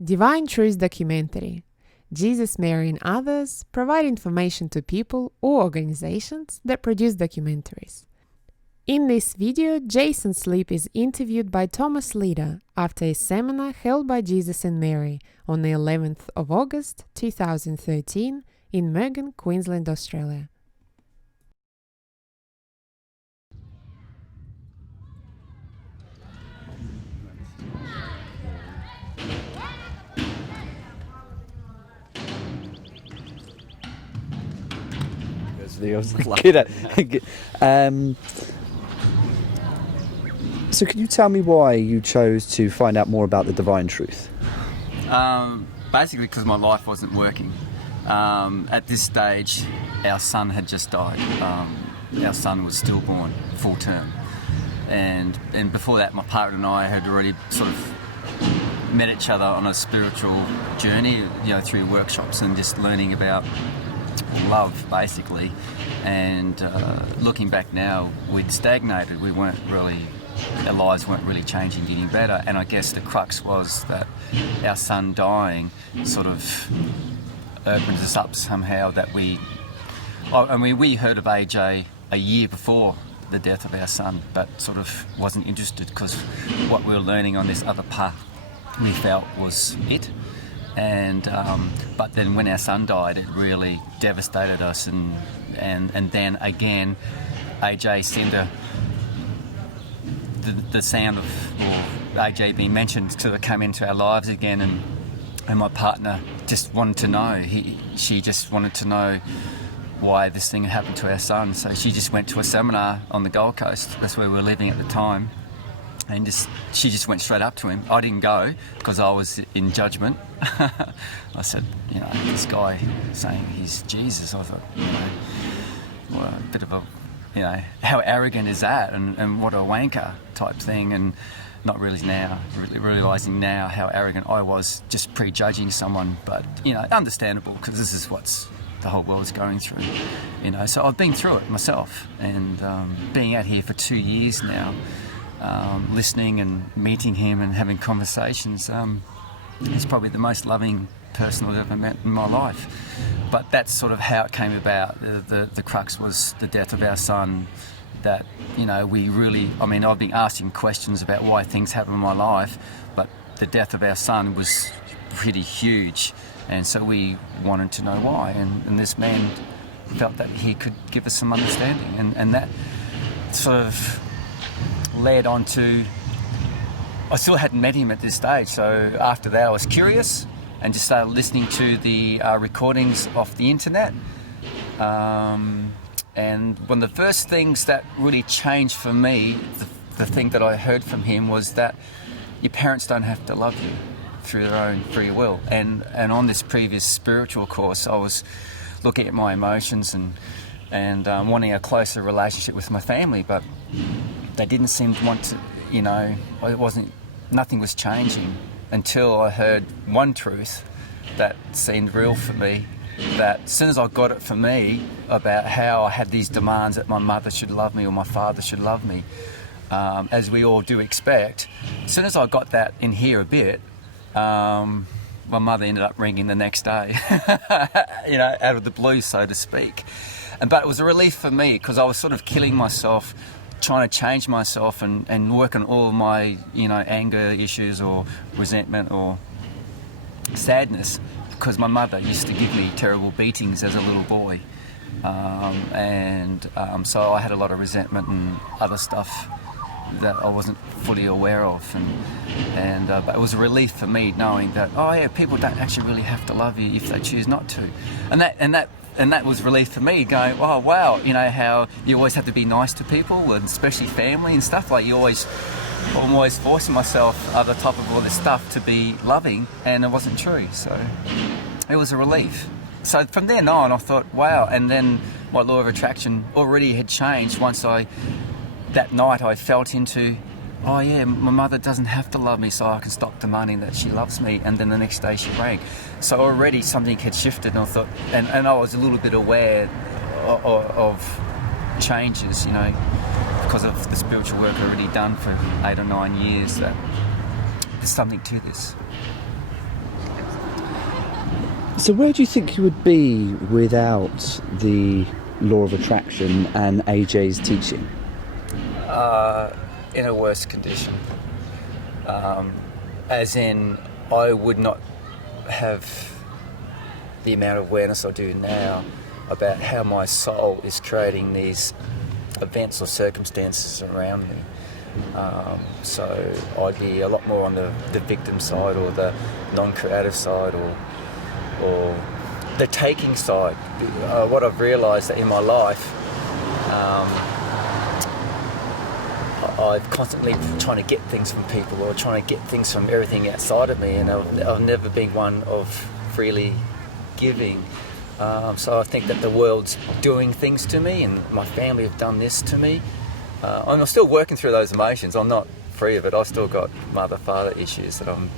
Divine Truth documentary. Jesus, Mary, and others provide information to people or organizations that produce documentaries. In this video, Jason Sleep is interviewed by Thomas Leader after a seminar held by Jesus and Mary on the 11th of August 2013 in Murgon, Queensland, Australia. So can you tell me why you chose to find out more about the divine truth? Basically because my life wasn't working. At this stage, our son had just died. Our son was stillborn, full term. And before that, my partner and I had already sort of met each other on a spiritual journey, through workshops and just learning about love, basically. And looking back now, we'd stagnated. Our lives weren't really changing, getting better. And I guess the crux was that our son dying sort of opened us up somehow, that we heard of AJ a year before the death of our son, but sort of wasn't interested because what we were learning on this other path we felt was it. And but then when our son died, it really devastated us, and then again AJ seemed to the sound of AJ being mentioned sort of come into our lives again, and my partner just wanted to know. She just wanted to know why this thing happened to our son. So she just went to a seminar on the Gold Coast. That's where we were living at the time. And she just went straight up to him. I didn't go because I was in judgment. I said, this guy saying he's Jesus. I thought, well, a bit of a, how arrogant is that? And what a wanker type thing. And not really realising now how arrogant I was, just prejudging someone. But, understandable, because this is what's the whole world's going through. So I've been through it myself. And being out here for 2 years now, listening and meeting him and having conversations, he's probably the most loving person I've ever met in my life. But that's sort of how it came about. The crux was the death of our son, that I've been asking questions about why things happen in my life, but the death of our son was pretty huge, and so we wanted to know why, and this man felt that he could give us some understanding, and that sort of led on to, I still hadn't met him at this stage, so after that I was curious and just started listening to the recordings off the internet. And one of the first things that really changed for me, the thing that I heard from him, was that your parents don't have to love you through their own free will. And on this previous spiritual course, I was looking at my emotions and wanting a closer relationship with my family, but they didn't seem to want to, nothing was changing until I heard one truth that seemed real for me, that as soon as I got it for me about how I had these demands that my mother should love me or my father should love me, as we all do expect, as soon as I got that in here a bit, my mother ended up ringing the next day, out of the blue, so to speak. But it was a relief for me, because I was sort of killing myself, trying to change myself and work on all of my, anger issues or resentment or sadness, because my mother used to give me terrible beatings as a little boy. So I had a lot of resentment and other stuff that I wasn't fully aware of. But it was a relief for me knowing that, people don't actually really have to love you if they choose not to. And that was relief for me, going, oh wow, how you always have to be nice to people, and especially family and stuff. Like I'm always forcing myself on the top of all this stuff to be loving, and it wasn't true. So it was a relief. So from then on, I thought, wow. And then my law of attraction already had changed once that night I felt into, oh yeah, my mother doesn't have to love me, so I can stop demanding that she loves me. And then the next day she rang. So already something had shifted, and I thought, and I was a little bit aware of changes, because of the spiritual work I've already done for 8 or 9 years, that there's something to this. So where do you think you would be without the law of attraction and AJ's teaching? In a worse condition. As in, I would not have the amount of awareness I do now about how my soul is creating these events or circumstances around me. So I'd be a lot more on the victim side, or the non-creative side, or the taking side. What I've realised that in my life, I've constantly trying to get things from people, or trying to get things from everything outside of me, and I've never been one of freely giving. So I think that the world's doing things to me, and my family have done this to me. I'm still working through those emotions. I'm not free of it. I've still got mother-father issues that I'm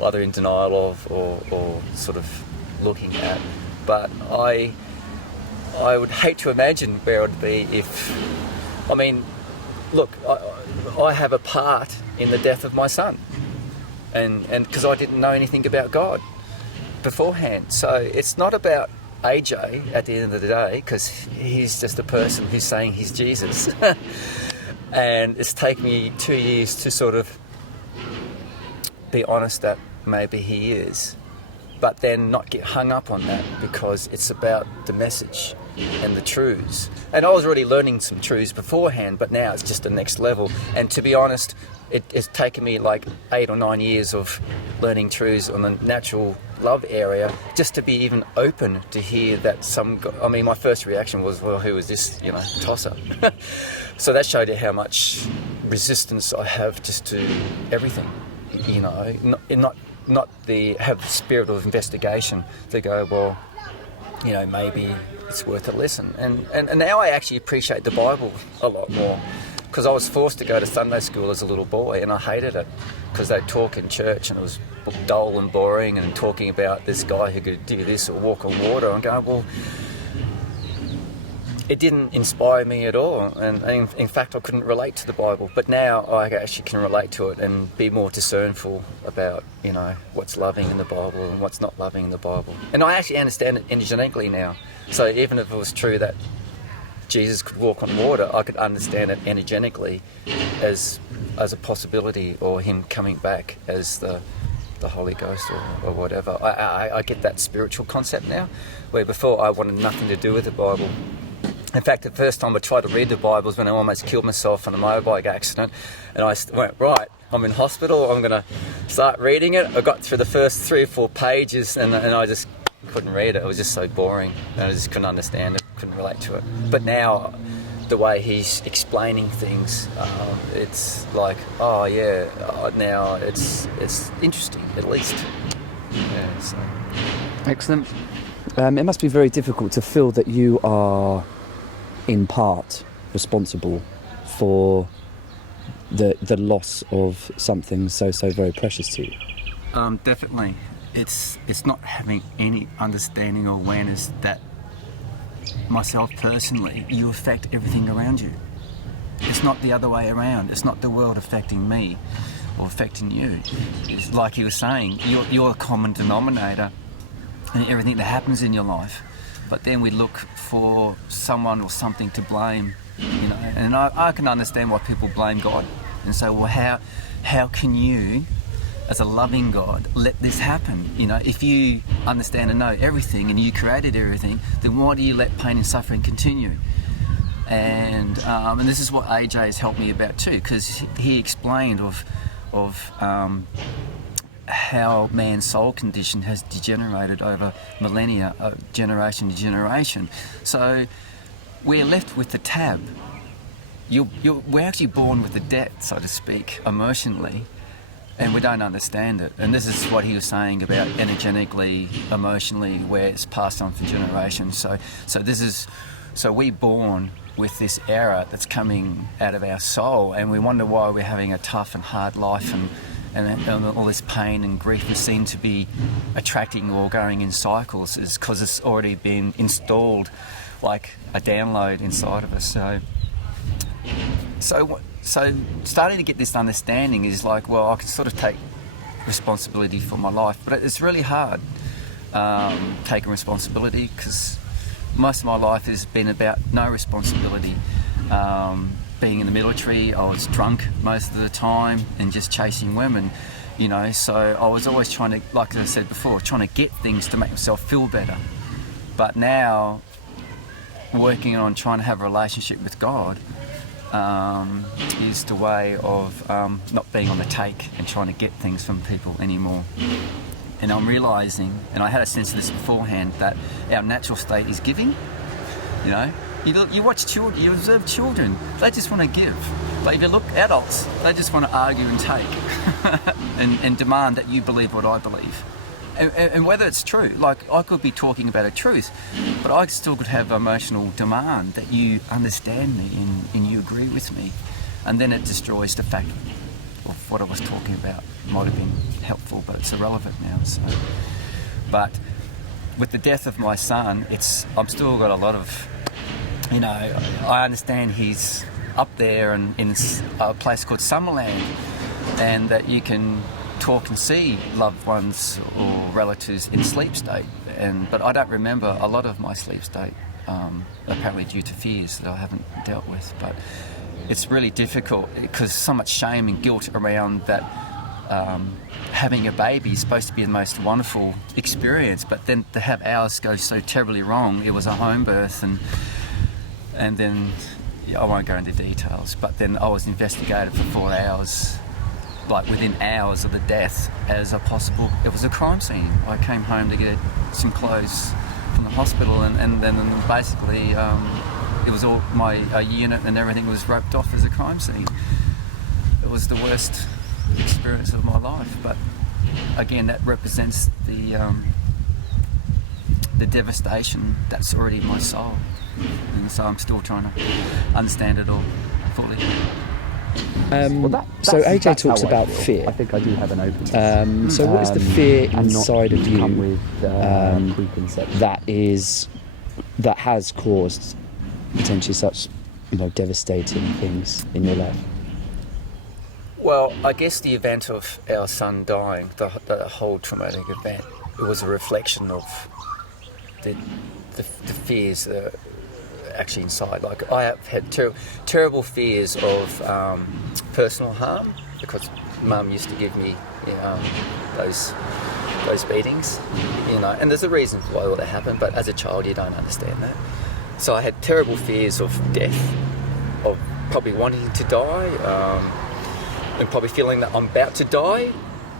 either in denial of or sort of looking at. But I would hate to imagine where I'd be if... I mean, look, I have a part in the death of my son. And because I didn't know anything about God beforehand. So it's not about AJ at the end of the day, because he's just a person who's saying he's Jesus. And it's taken me 2 years to sort of be honest that maybe he is, but then not get hung up on that, because it's about the message and the truths. And I was already learning some truths beforehand, but now it's just the next level. And to be honest, it's taken me like 8 or 9 years of learning truths on the natural love area, just to be even open to hear that my first reaction was, well, who is this, tosser? So that showed you how much resistance I have just to everything, not have the spirit of investigation to go, well, maybe it's worth a listen. And now I actually appreciate the Bible a lot more, because I was forced to go to Sunday school as a little boy, and I hated it, because they'd talk in church and it was dull and boring, and talking about this guy who could do this or walk on water. I'm going, well, it didn't inspire me at all, and in fact I couldn't relate to the Bible. But now I actually can relate to it and be more discernful about what's loving in the Bible and what's not loving in the Bible. And I actually understand it energetically now. So even if it was true that Jesus could walk on water, I could understand it energetically as a possibility, or him coming back as the Holy Ghost or whatever. I get that spiritual concept now, where before I wanted nothing to do with the Bible. In fact, the first time I tried to read the Bible was when I almost killed myself in a motorbike accident, and I went, right, I'm in hospital, I'm going to start reading it. I got through the first 3 or 4 pages, and I just couldn't read it. It was just so boring, and I just couldn't understand it, couldn't relate to it. But now, the way he's explaining things, it's like, oh yeah, now it's interesting, at least. Yeah, so. Excellent. It must be very difficult to feel that you are in part responsible for the loss of something so very precious to you. Definitely. It's not having any understanding or awareness that myself personally, you affect everything around you. It's not the other way around. It's not the world affecting me or affecting you. It's like he was saying, you're a common denominator in everything that happens in your life. But then we look for someone or something to blame, and I can understand why people blame God and say, well, how can you, as a loving God, let this happen? If you understand and know everything and you created everything, then why do you let pain and suffering continue? And this is what AJ has helped me about too, because he explained of how man's soul condition has degenerated over millennia, generation to generation. So we're left with the tab. We're actually born with the debt, so to speak, emotionally, and we don't understand it. And this is what he was saying about energetically, emotionally, where it's passed on for generations. So we're born with this error that's coming out of our soul, and we wonder why we're having a tough and hard life, and all this pain and grief is seen to be attracting or going in cycles, is because it's already been installed like a download inside of us. So starting to get this understanding is like, well, I can sort of take responsibility for my life, but it's really hard. taking responsibility, because most of my life has been about no responsibility. Being in the military, I was drunk most of the time and just chasing women, you know, so I was always trying to, like I said before, trying to get things to make myself feel better. But now, working on trying to have a relationship with God is the way of not being on the take and trying to get things from people anymore. And I'm realising, and I had a sense of this beforehand, that our natural state is giving, you know. You watch children, you observe children, they just want to give. But if you look at adults, they just want to argue and take and demand that you believe what I believe. And whether it's true, like I could be talking about a truth, but I still could have emotional demand that you understand me and you agree with me. And then it destroys the fact of what I was talking about. It might have been helpful, but it's irrelevant now. So. But with the death of my son, I'm still got a lot of, you know, I understand he's up there and in a place called Summerland, and that you can talk and see loved ones or relatives in sleep state. But I don't remember a lot of my sleep state, apparently due to fears that I haven't dealt with. But it's really difficult because so much shame and guilt around that. Having a baby is supposed to be the most wonderful experience, but then to have ours go so terribly wrong. It was a home birth, and then I won't go into details, but then I was investigated for 4 hours, like within hours of the death, as a possible, it was a crime scene. I came home to get some clothes from the hospital, and then basically it was all my unit and everything was roped off as a crime scene. It was the worst experience of my life, but again, that represents the devastation that's already in my soul, and so I'm still trying to understand it all fully. So AJ talks about fear. I think I do have an openness. So what is the fear inside of you come with preconceptions? that has caused potentially such, you know, devastating things in your life? Well, I guess the event of our son dying, the whole traumatic event, it was a reflection of the fears actually inside. Like, I have had terrible fears of personal harm, because Mum used to give me those beatings, you know, and there's a reason why all that happened, but as a child you don't understand that. So I had terrible fears of death, of probably wanting to die, and probably feeling that I'm about to die,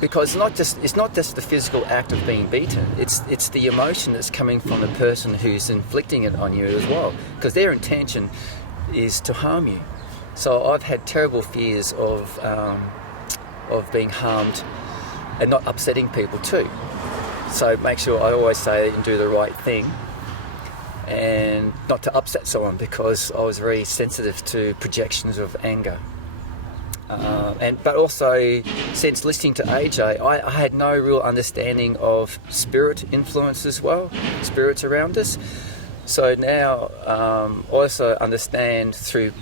because it's not just the physical act of being beaten, it's the emotion that's coming from the person who's inflicting it on you as well, because their intention is to harm you. So I've had terrible fears of being harmed and not upsetting people too. So make sure I always say and do the right thing and not to upset someone, because I was very sensitive to projections of anger. But also, since listening to AJ, I had no real understanding of spirit influence as well, spirits around us. So now also understand through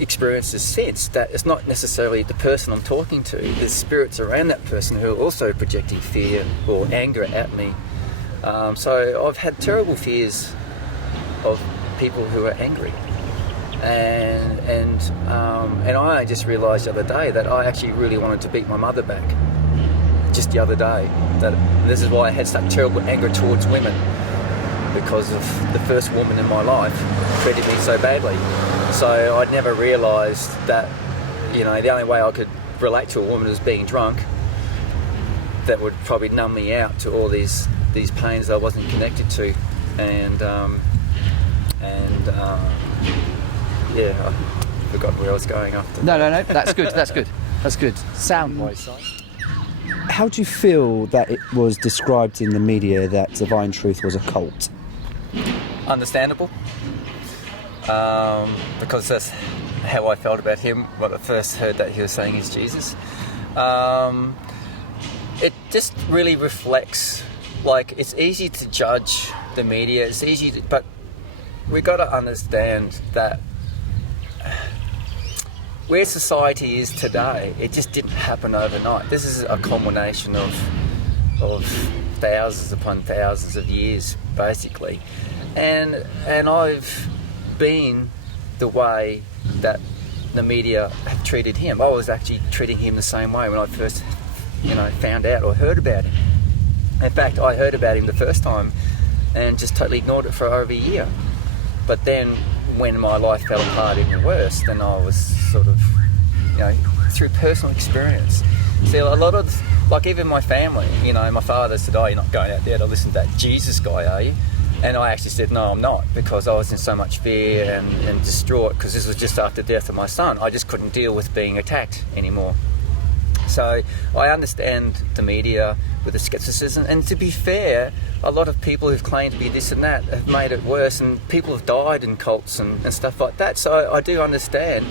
experiences since that it's not necessarily the person I'm talking to, there's spirits around that person who are also projecting fear or anger at me. So I've had terrible fears of people who are angry. And I just realised the other day that I actually really wanted to beat my mother back. Just the other day. That this is why I had such terrible anger towards women, because of the first woman in my life treated me so badly. So I'd never realised that, you know, the only way I could relate to a woman was being drunk. That would probably numb me out to all these pains I wasn't connected to, yeah, I forgot where I was going after. No, that's good. Sound-wise. How do you feel that it was described in the media that Divine Truth was a cult? Understandable, because that's how I felt about him when I first heard that he was saying he's Jesus. It just really reflects, like, it's easy to judge the media, it's easy to, but we've got to understand that where society is today, it just didn't happen overnight. This is a culmination of thousands upon thousands of years, basically. And I've been the way that the media have treated him. I was actually treating him the same way when I first, found out or heard about him. In fact, I heard about him the first time and just totally ignored it for over a year. But then when my life fell apart even worse, then I was sort of, through personal experience. See, a lot of, like even my family, my father said, "Oh, you're not going out there to listen to that Jesus guy, are you?" And I actually said, "No, I'm not," because I was in so much fear and distraught, because this was just after the death of my son. I just couldn't deal with being attacked anymore. So I understand the media with the scepticism, and to be fair, a lot of people who've claimed to be this and that have made it worse, and people have died in cults and stuff like that. So I do understand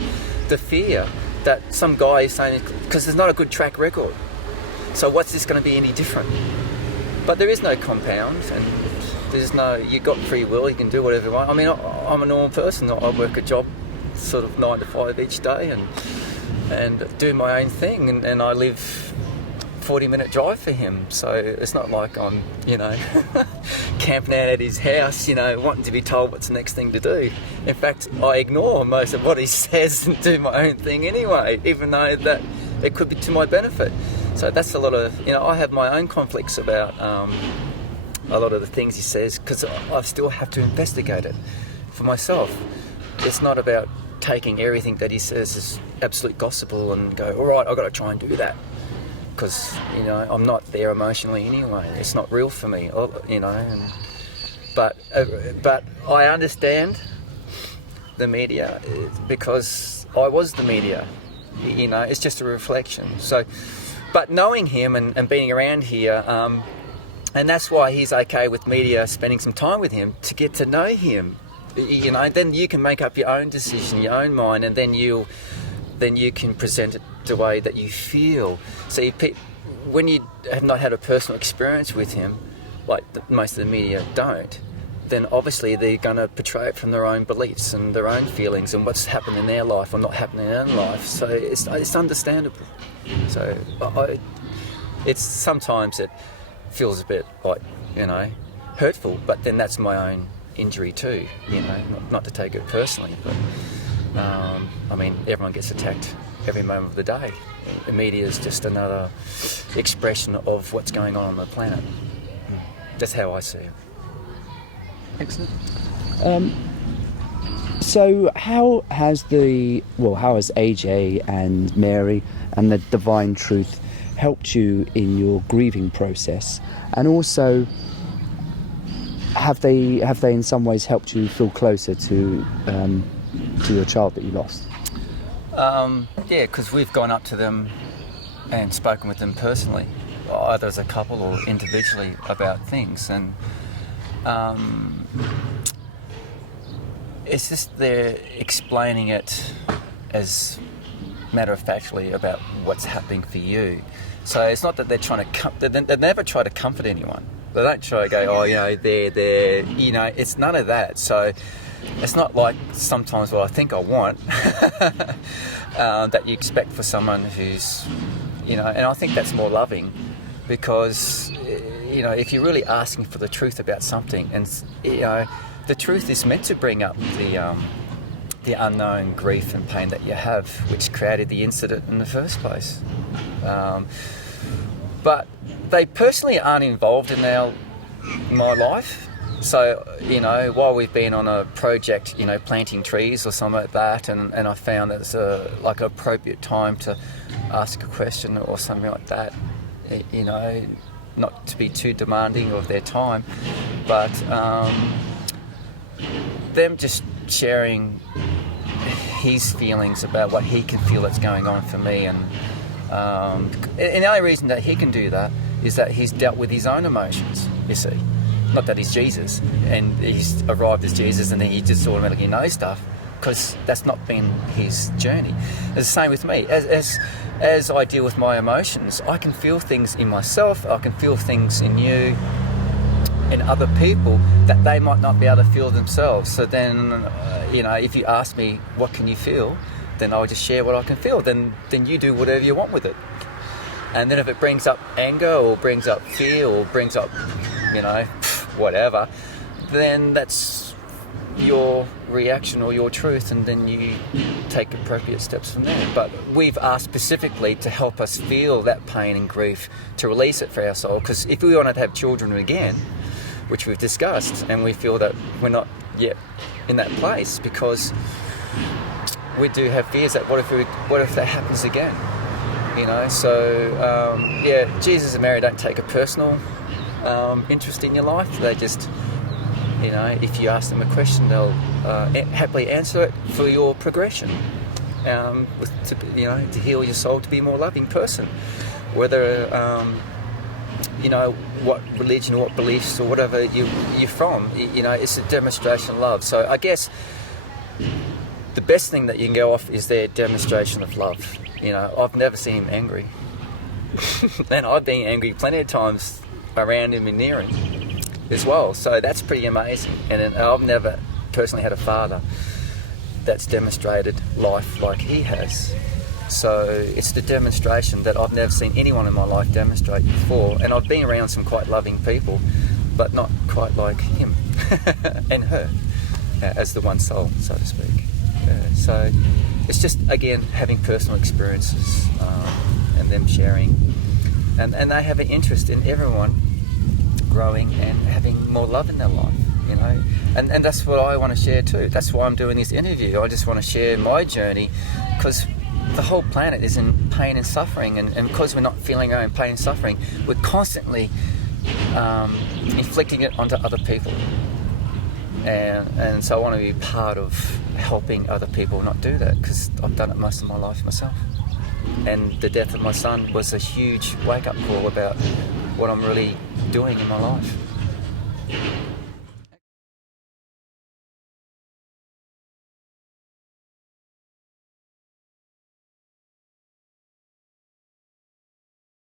the fear that some guy is saying, because there's not a good track record. So what's this going to be any different? But there is no compound, and there's no, you've got free will, you can do whatever you want. I mean, I'm a normal person. I work a job sort of 9 to 5 each day and do my own thing, and I live 40-minute drive for him. So it's not like I'm, camping out at his house, wanting to be told what's the next thing to do. In fact, I ignore most of what he says and do my own thing anyway, even though that it could be to my benefit. So that's a lot of, I have my own conflicts about a lot of the things he says, because I still have to investigate it for myself. It's not about taking everything that he says as absolute gospel and go, all right, I've got to try and do that, because I'm not there emotionally anyway. It's not real for me, but I understand the media, because I was the media. It's just a reflection. So, but knowing him and being around here, and that's why he's okay with media spending some time with him to get to know him. Then you can make up your own decision, your own mind, and then you can present it the way that you feel. See, when you have not had a personal experience with him, like most of the media don't, then obviously they're going to portray it from their own beliefs and their own feelings and what's happened in their life or not happened in their own life. So it's understandable. So it's sometimes it feels a bit like, hurtful, but then that's my own injury too, not to take it personally, but everyone gets attacked every moment of the day. The media is just another expression of what's going on the planet. That's how I see it. Excellent. So how has AJ and Mary and the Divine Truth helped you in your grieving process, and also have they in some ways helped you feel closer to your child that you lost? Yeah, because we've gone up to them and spoken with them personally, either as a couple or individually, about things, and it's just they're explaining it as matter-of-factly about what's happening for you. So it's not that they're trying to they never try to comfort anyone. They don't try to go, they're it's none of that. So it's not like sometimes what I think I want that you expect for someone who's, and I think that's more loving, because, if you're really asking for the truth about something, and, the truth is meant to bring up the unknown grief and pain that you have, which created the incident in the first place. But they personally aren't involved in my life. So, while we've been on a project, planting trees or something like that, and I found that it's an appropriate time to ask a question or something like that, not to be too demanding of their time, but them just sharing his feelings about what he can feel that's going on for me, and the only reason that he can do that is that he's dealt with his own emotions, you see. Not that he's Jesus and he's arrived as Jesus and then he just automatically knows stuff, because that's not been his journey. It's the same with me. As I deal with my emotions, I can feel things in myself, I can feel things in you, in other people, that they might not be able to feel themselves. So then, if you ask me, what can you feel? Then I'll just share what I can feel. Then you do whatever you want with it. And then if it brings up anger or brings up fear or brings up, whatever, then that's your reaction or your truth, and then you take appropriate steps from there. But we've asked specifically to help us feel that pain and grief, to release it for our soul, because if we wanted to have children again, which we've discussed, and we feel that we're not yet in that place, because we do have fears that what if that happens again? Jesus and Mary don't take a personal interest in your life. They just, if you ask them a question, they'll happily answer it for your progression, to heal your soul, to be a more loving person. Whether, what religion or what beliefs or whatever you're from, it's a demonstration of love. So I guess the best thing that you can go off is their demonstration of love. I've never seen him angry. And I've been angry plenty of times around him and near him as well. So that's pretty amazing. And I've never personally had a father that's demonstrated life like he has. So it's the demonstration that I've never seen anyone in my life demonstrate before. And I've been around some quite loving people, but not quite like him and her as the one soul, so to speak. So it's just, again, having personal experiences and them sharing. And they have an interest in everyone growing and having more love in their life, And that's what I want to share too. That's why I'm doing this interview. I just want to share my journey, because the whole planet is in pain and suffering, and because we're not feeling our own pain and suffering, we're constantly inflicting it onto other people. And so I want to be part of helping other people not do that, because I've done it most of my life myself. And the death of my son was a huge wake-up call about what I'm really doing in my life.